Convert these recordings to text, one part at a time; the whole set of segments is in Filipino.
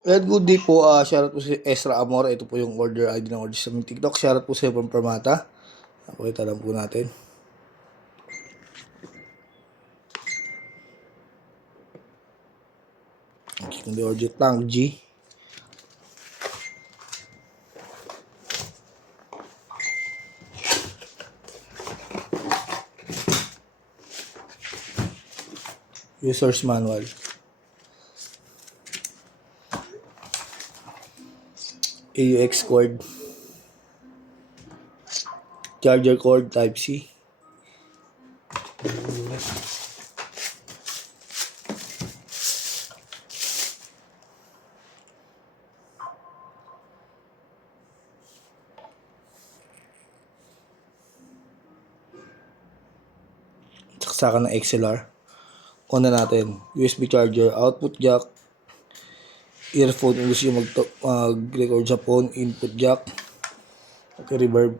And good day po, shoutout po si Ezra Amor. Ito po yung order ID ng order sa aming TikTok. Shoutout po sa from Permata. Pakita lang po natin. Kung di order Tang G. User's manual. AUX cord. Charger cord type C. Saksakan ng XLR. On na natin. USB charger, output jack, earphone kung gusto nyo mag-record sa phone, input jack, okay, reverb,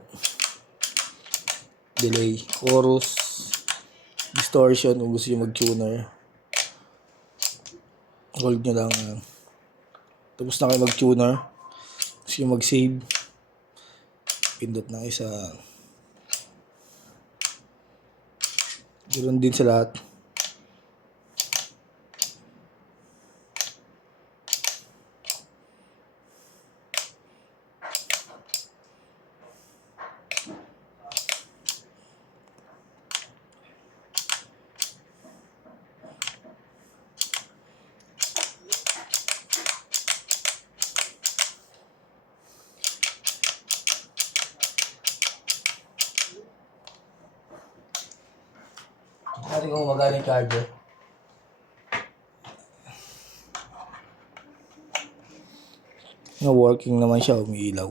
delay, chorus, distortion kung gusto nyo mag-tuner. Hold nyo lang. Tapos na kayo mag-tuner. Gusto nyo mag-save. Pindot na kayo sa ganoon din sa lahat. Natin kung magana yung charger. Working naman siya, umiilaw.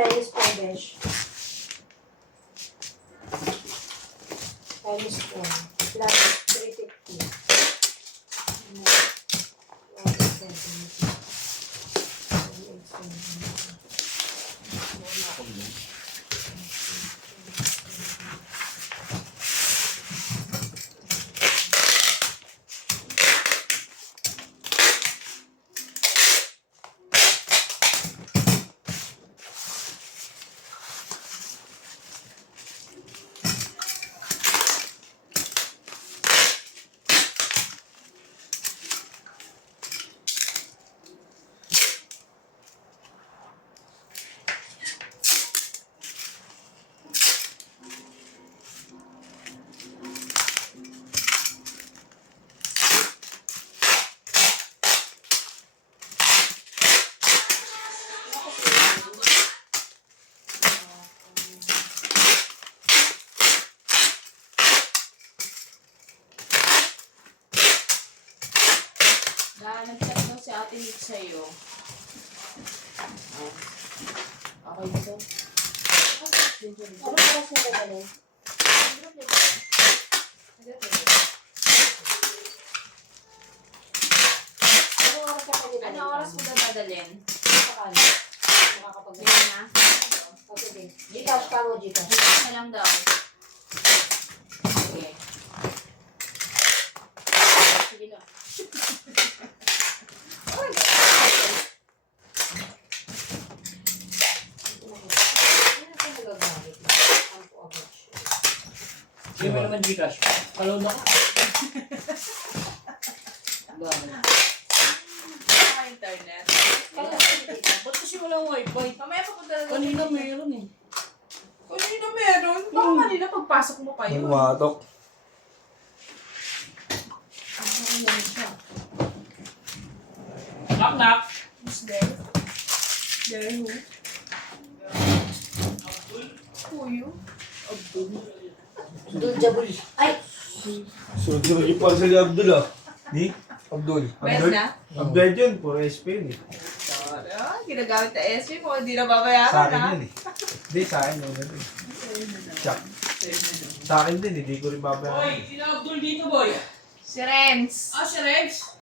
Times 4 besh. Times 4. Plus 350. Nag-chat daw si Ate Nick sa'yo. Okay ito. Ano oras na dadalhin? Ano oras mo dadalhin? Sakali. Makakapag-alhin. Sige na. O sige. Gcash ka mo, Gcash. Gcash na lang daw. Sige. Sige na. Hindi mo naman Gcash. Follow na ka. Internet. Ba't kasi walang wifi? Mamaya papunta na Kanina meron eh. Kanina meron? Baka kanina pagpasok mo pa yun. Matok. Knock knock. Who's there? There who? Who you? Abdul Jabul. Ay! Sunod-sunod yung parcel ni Abdul ah. Di? Abdul. Bayad na? Ang bed yun, puro SP yun eh. Ginagamit na SP mo, hindi na Sa babayaran akin ha. yun eh. Hindi, sa akin yung ganun. Shock. Sa akin din, hindi ko rin babayaran. Boy, sino Abdul dito, boy? Si Renz. Ah, si Rex.